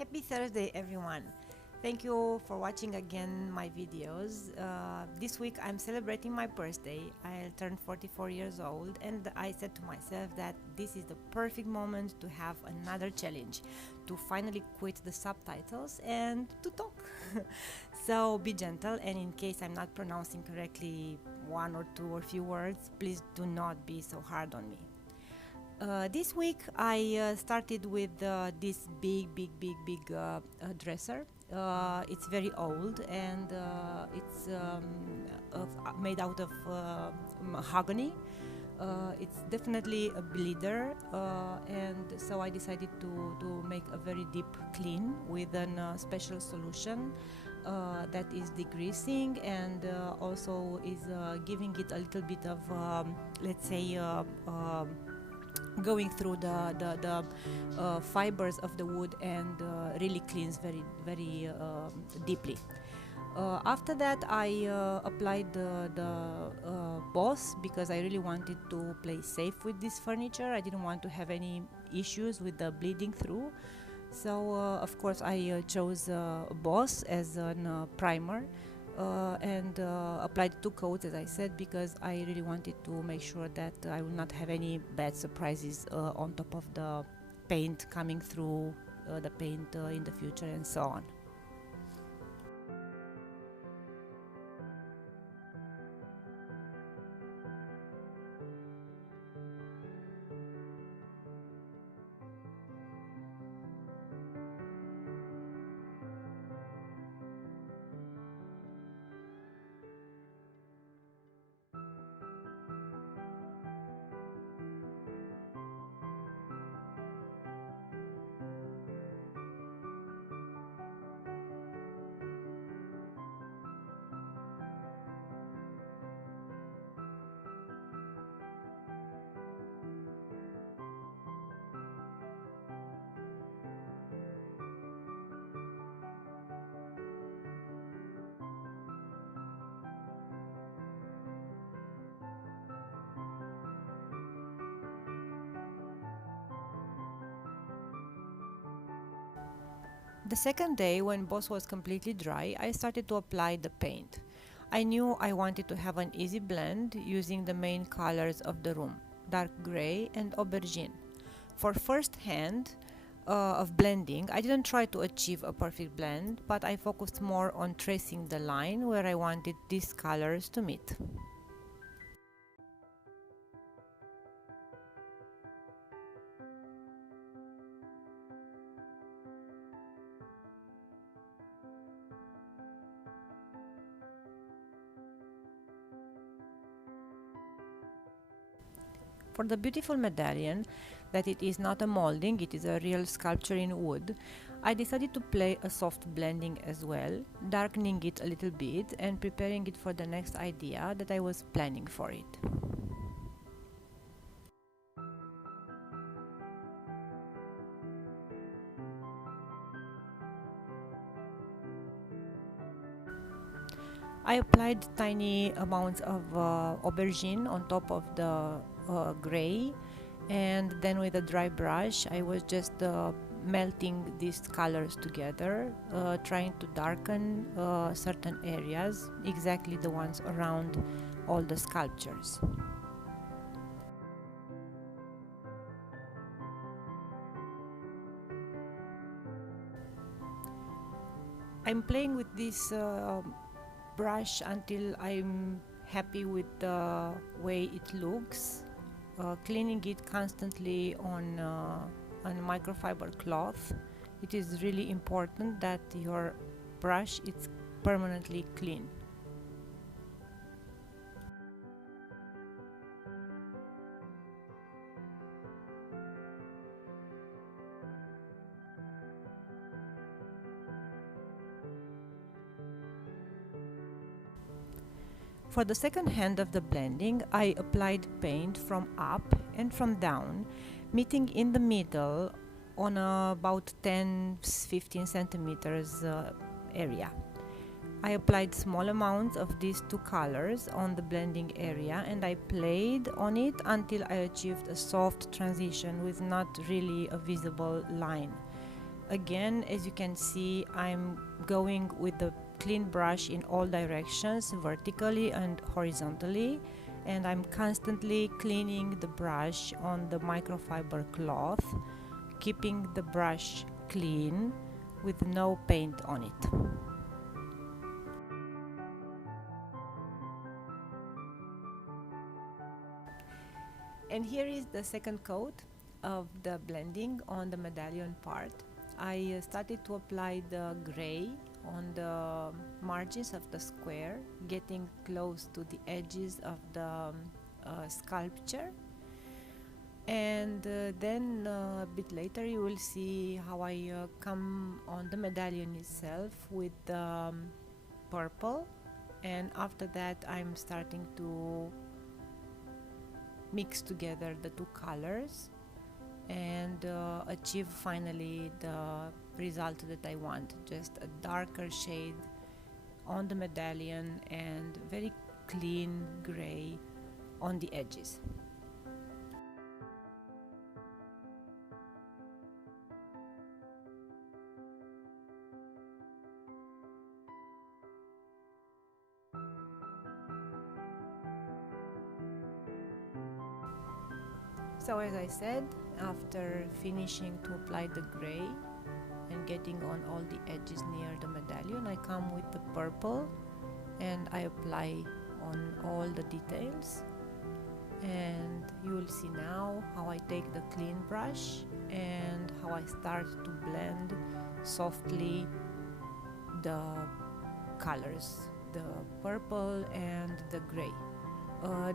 Happy Thursday, everyone. Thank you for watching again my videos. This week I'm celebrating my birthday. I'll turn 44 years old, and I said to myself that this is the perfect moment to have another challenge, to finally quit the subtitles and to talk. So be gentle, and in case I'm not pronouncing correctly one or two or few words, please do not be so hard on me. This week I started with this big dresser. It's very old, and it's made out of mahogany. It's definitely a bleeder, and so I decided to make a very deep clean with a special solution that is degreasing, and also is giving it a little bit of let's say going through the fibers of the wood, and really cleans very deeply. After that I applied the boss, because I really wanted to play safe with this furniture. I didn't want to have any issues with the bleeding through, so of course I chose boss as a primer, and applied 2 coats, as I said, because I really wanted to make sure that I will not have any bad surprises on top of the paint coming through the paint in the future, and so on. The second day, when boss was completely dry, I started to apply the paint. I knew I wanted to have an easy blend using the main colors of the room, dark gray and aubergine. For first hand of blending, I didn't try to achieve a perfect blend, but I focused more on tracing the line where I wanted these colors to meet. For the beautiful medallion, that it is not a molding, it is a real sculpture in wood, I decided to play a soft blending as well, darkening it a little bit and preparing it for the next idea that I was planning for it. I applied tiny amounts of aubergine on top of the gray, and then with a dry brush I was just melting these colors together, trying to darken certain areas, exactly the ones around all the sculptures. I'm playing with this brush until I'm happy with the way it looks, cleaning it constantly on microfiber cloth. It is really important that your brush is permanently clean. For the second hand of the blending, I applied paint from up and from down, meeting in the middle on about 10-15 centimeters area. I applied small amounts of these 2 colors on the blending area, and I played on it until I achieved a soft transition with not really a visible line. Again, as you can see, I'm going with the clean brush in all directions, vertically and horizontally, and I'm constantly cleaning the brush on the microfiber cloth, keeping the brush clean with no paint on it. And here is the second coat of the blending on the medallion part. I started to apply the gray on the margins of the square, getting close to the edges of the sculpture. And then a bit later you will see how I come on the medallion itself with the purple, and after that I'm starting to mix together the two colors and achieve finally the result that I want, just a darker shade on the medallion and very clean gray on the edges. So as I said, after finishing to apply the gray and getting on all the edges near the medallion, I come with the purple and I apply on all the details. And you will see now how I take the clean brush and how I start to blend softly the colors, the purple and the gray.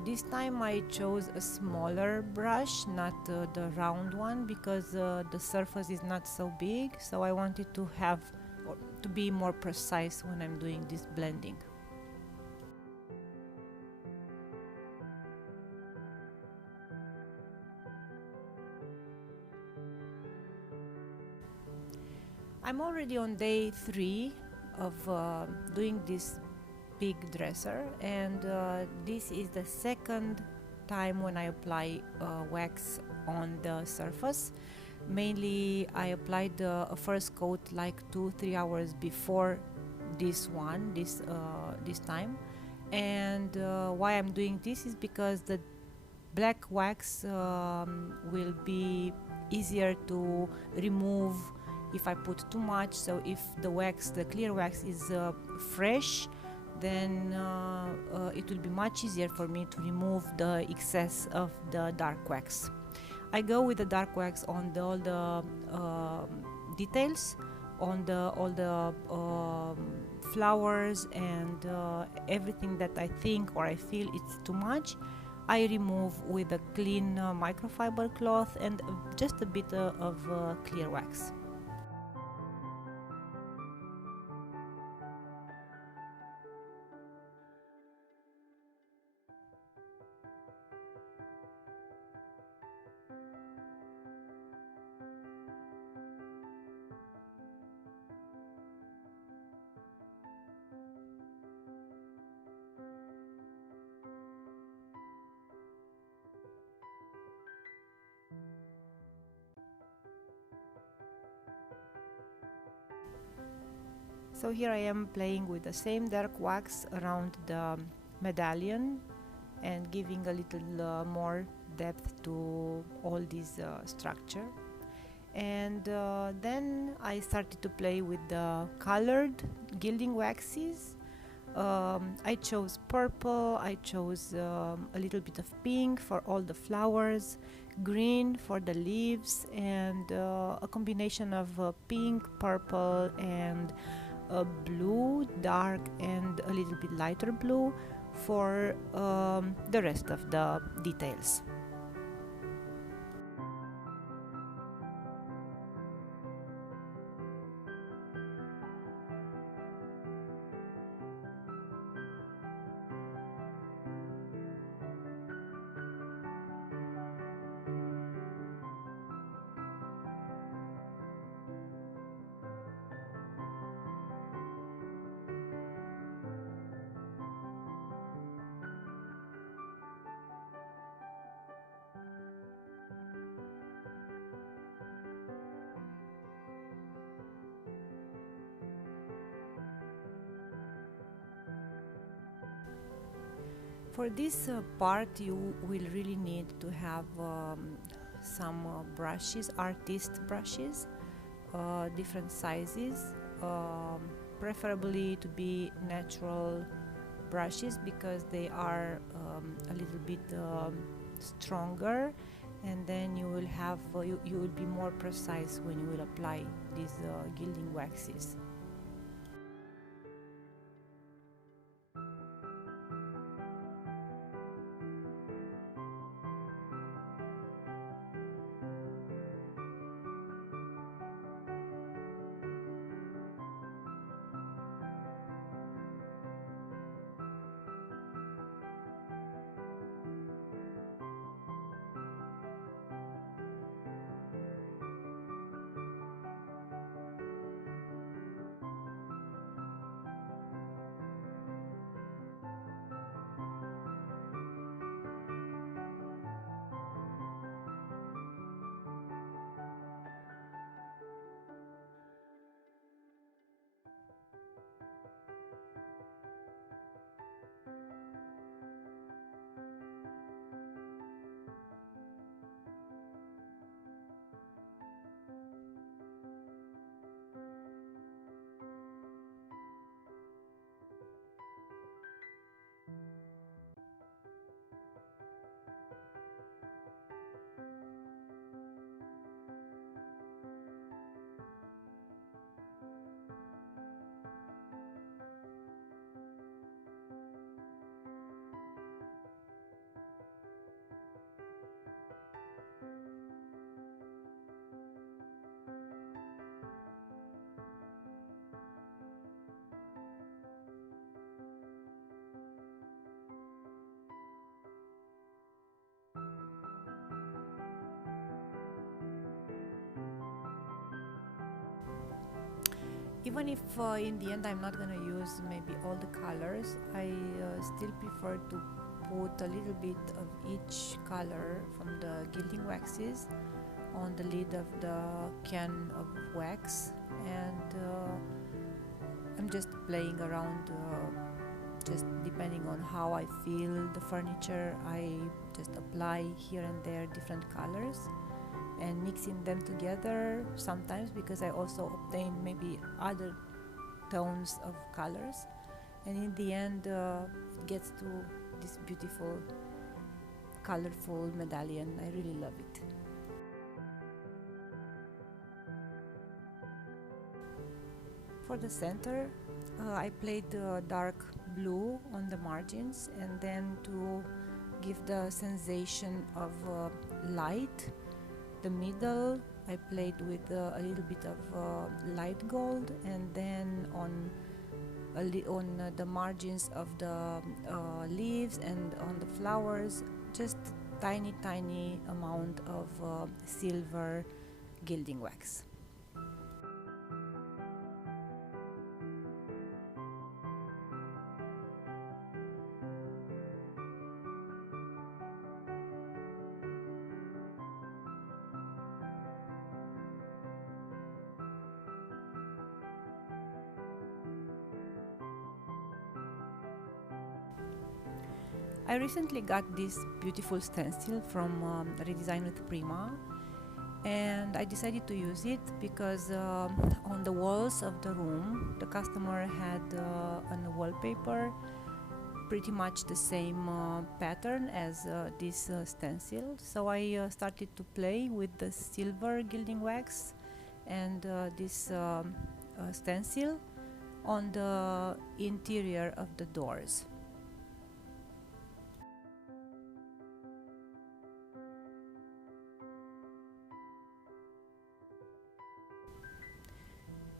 This time I chose a smaller brush, not the round one, because the surface is not so big, so I wanted to have or to be more precise when I'm doing this blending. I'm already on day 3 of doing this big dresser, and this is the second time when I apply wax on the surface. Mainly I applied a first coat like 2-3 hours before this one, this time. And why I'm doing this is because the black wax will be easier to remove if I put too much. So if the wax, the clear wax, is fresh, then it will be much easier for me to remove the excess of the dark wax. I go with the dark wax on all the details, on all the flowers and everything that I think or I feel it's too much. I remove with a clean microfiber cloth and just a bit of clear wax. So here I am playing with the same dark wax around the medallion and giving a little more depth to all this structure. And then I started to play with the colored gilding waxes. I chose purple, I chose a little bit of pink for all the flowers, green for the leaves, and a combination of pink, purple, and blue, dark, and a little bit lighter blue for the rest of the details. For this part you will really need to have some brushes, artist brushes, different sizes, preferably to be natural brushes because they are a little bit stronger, and then you will have you will be more precise when you will apply these gilding waxes. Even if in the end I'm not gonna use maybe all the colors, I still prefer to put a little bit of each color from the gilding waxes on the lid of the can of wax, and I'm just playing around, just depending on how I feel the furniture. I just apply here and there different colors and mixing them together sometimes, because I also obtain maybe other tones of colors, and in the end it gets to this beautiful colorful medallion. I really love it. For the center, I played dark blue on the margins, and then to give the sensation of light, the middle I played with a little bit of light gold, and then on the margins of the leaves and on the flowers, just tiny amount of silver gilding wax. I recently got this beautiful stencil from Redesign with Prima, and I decided to use it because on the walls of the room the customer had on a wallpaper pretty much the same pattern as this stencil. So I started to play with the silver gilding wax and this stencil on the interior of the doors.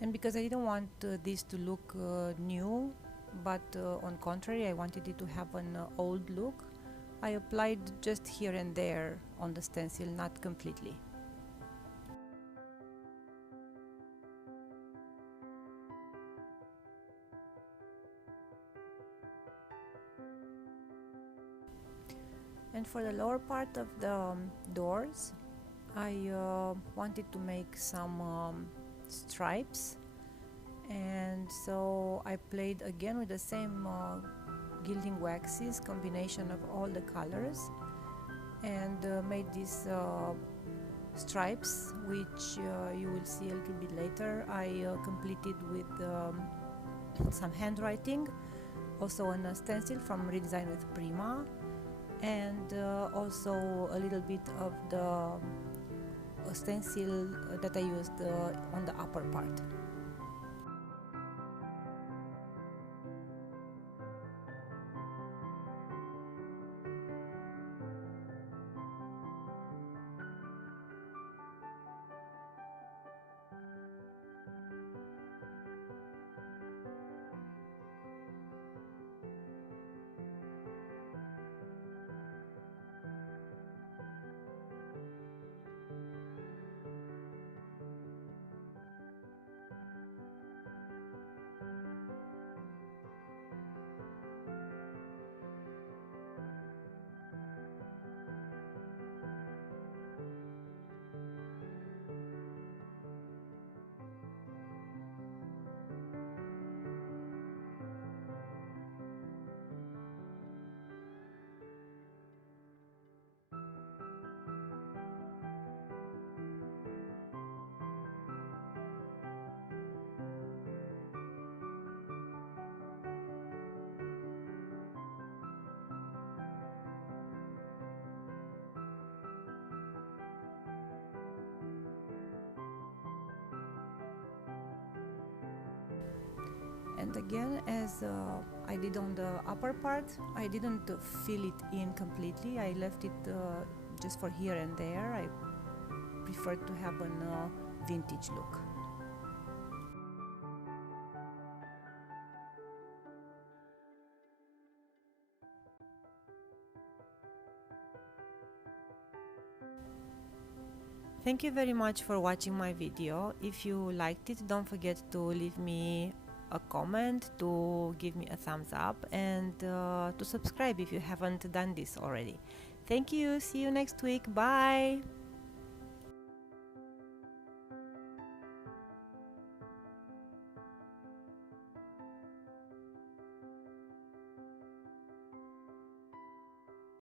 And because I didn't want this to look new, but on contrary I wanted it to have an old look, I applied just here and there on the stencil, not completely. And for the lower part of the doors, I wanted to make some stripes, and so I played again with the same gilding waxes, combination of all the colors, and made these stripes, which you will see a little bit later. I completed with some handwriting, also on a stencil from Redesign with Prima, and also a little bit of the stencil that I used on the upper part. And again, as I did on the upper part, I didn't fill it in completely. I left it just for here and there. I preferred to have a vintage look. Thank you very much for watching my video. If you liked it, don't forget to leave me a comment, to give me a thumbs up, and to subscribe if you haven't done this already. Thank you. See you next week. Bye.